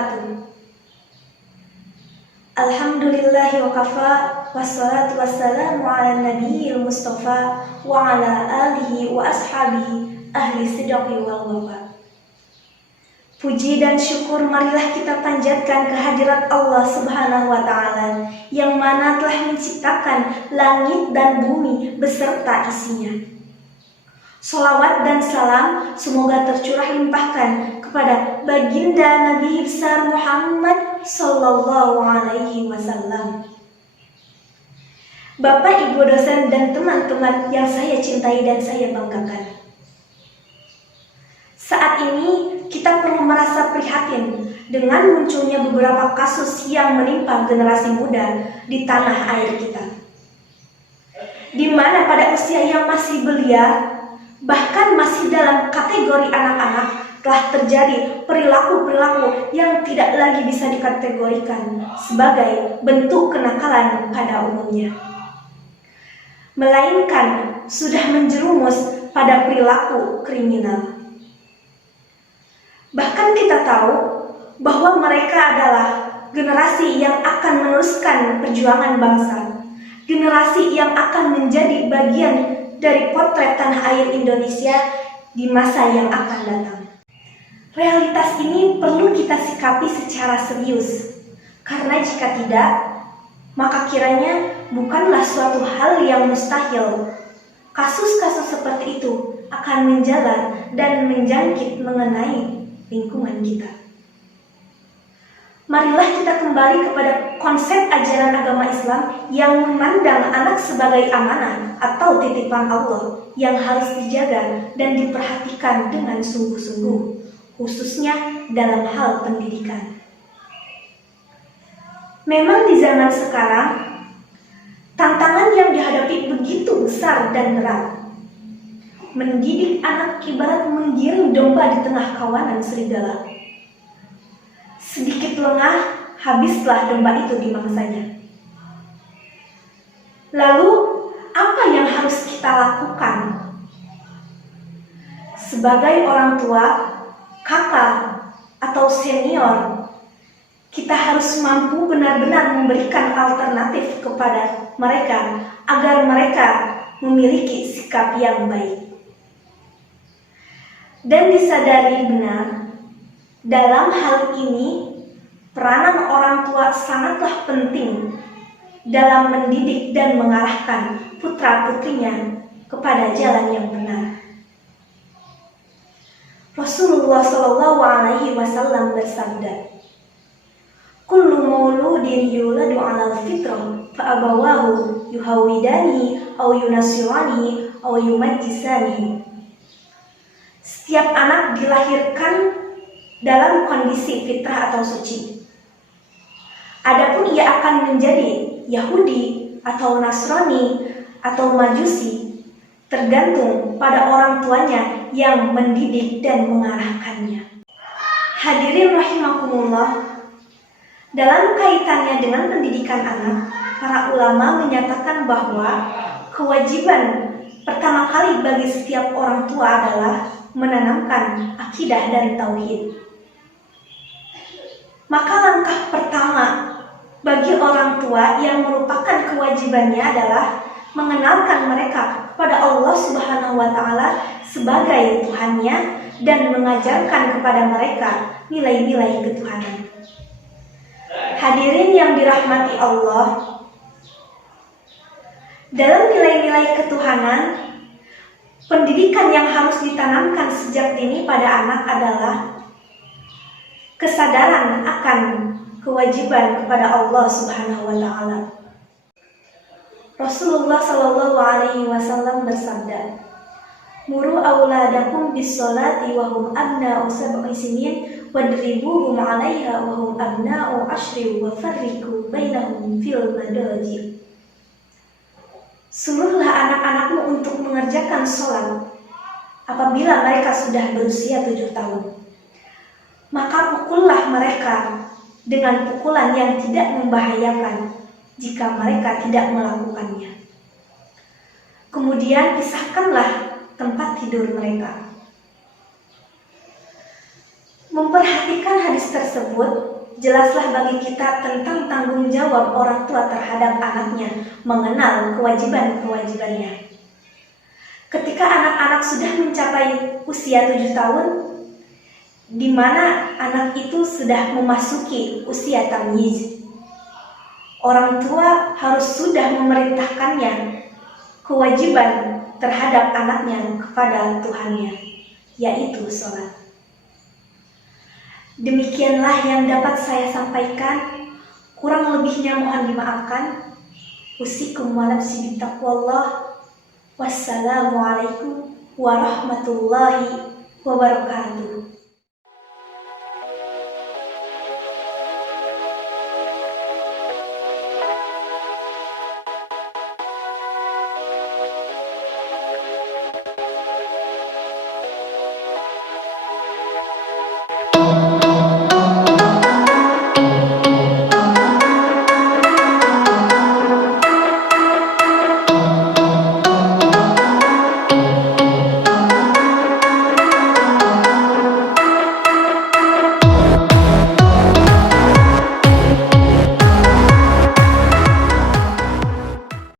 wabarakatuh. Alhamdulillahi wa kafa, wassalatu wassalamu ala nabiyil mustafa wa ala alihi wa ashabihi ahli sidqi wal wafa. Puji dan syukur marilah kita panjatkan kehadirat Allah Subhanahu wa Ta'ala yang mana telah menciptakan langit dan bumi beserta isinya. Sholawat dan salam semoga tercurah limpahkan kepada baginda Nabi besar Muhammad Sallallahu Alaihi Wasallam. Bapak, Ibu dosen dan teman-teman yang saya cintai dan saya banggakan. Saat ini kita perlu merasa prihatin dengan munculnya beberapa kasus yang menimpa generasi muda di tanah air kita, di mana pada usia yang masih belia, bahkan masih dalam kategori anak-anak, telah terjadi perilaku-perilaku yang tidak lagi bisa dikategorikan sebagai bentuk kenakalan pada umumnya, melainkan sudah menjerumus pada perilaku kriminal. Bahkan kita tahu bahwa mereka adalah generasi yang akan meneruskan perjuangan bangsa, generasi yang akan menjadi bagian dari potret tanah air Indonesia di masa yang akan datang. Realitas ini perlu kita sikapi secara serius, karena jika tidak, maka kiranya bukanlah suatu hal yang mustahil. Kasus-kasus seperti itu akan menjalar dan menjangkit mengenai lingkungan kita. Marilah kita kembali kepada konsep ajaran agama Islam yang memandang anak sebagai amanah atau titipan Allah yang harus dijaga dan diperhatikan dengan sungguh-sungguh, khususnya dalam hal pendidikan. Memang di zaman sekarang, tantangan yang dihadapi begitu besar dan berat. Mendidik anak ibarat menggiring domba di tengah kawanan serigala. Sedikit lengah, habislah domba itu dimangsanya. Lalu, apa yang harus kita lakukan? Sebagai orang tua, kakak, atau senior, kita harus mampu benar-benar memberikan alternatif kepada mereka agar mereka memiliki sikap yang baik. Dan disadari benar, dalam hal ini, peranan orang tua sangatlah penting dalam mendidik dan mengarahkan putra-putrinya kepada jalan yang benar. Rasulullah Shallallahu Alaihi Wasallam bersabda, "Kullu mauludin yuladu 'alal fitrah, fa abawahu yuhawidani aw yunasirani aw yumajjisani." Setiap anak dilahirkan dalam kondisi fitrah atau suci. Adapun ia akan menjadi Yahudi atau Nasrani atau Majusi, tergantung pada orang tuanya yang mendidik dan mengarahkannya. Hadirin rahimakumullah, dalam kaitannya dengan pendidikan anak, para ulama menyatakan bahwa kewajiban pertama kali bagi setiap orang tua adalah menanamkan akidah dan tauhid. Maka langkah pertama bagi orang tua yang merupakan kewajibannya adalah mengenalkan mereka kepada Allah Subhanahu wa Ta'ala sebagai Tuhannya dan mengajarkan kepada mereka nilai-nilai ketuhanan. Hadirin yang dirahmati Allah, dalam nilai-nilai ketuhanan, pendidikan yang harus ditanamkan sejak dini pada anak adalah kesadaran akan kewajiban kepada Allah Subhanahu wa Ta'ala. Rasulullah Shallallahu Alaihi Wasallam bersabda, "Muru auladakum bis-sholati wa hum abna'u sab'i sinin wadribuhum 'alaiha wa hum abna'u 'ashri wa farriqu bainahum fil madaji." Suruhlah anak-anakmu untuk mengerjakan sholat apabila mereka sudah berusia 7 tahun. Maka pukullah mereka dengan pukulan yang tidak membahayakan jika mereka tidak melakukannya. Kemudian pisahkanlah tempat tidur mereka. Memperhatikan hadis tersebut, jelaslah bagi kita tentang tanggung jawab orang tua terhadap anaknya, mengenal kewajiban-kewajibannya. Ketika anak-anak sudah mencapai usia 7 tahun, di mana anak itu sudah memasuki usia tamyiz, orang tua harus sudah memerintahkannya kewajiban terhadap anaknya kepada Tuhannya, yaitu sholat. Demikianlah yang dapat saya sampaikan. Kurang lebihnya mohon dimaafkan. Usikum wa nafsi bittaqwallah. Wassalamualaikum warahmatullahi wabarakatuh.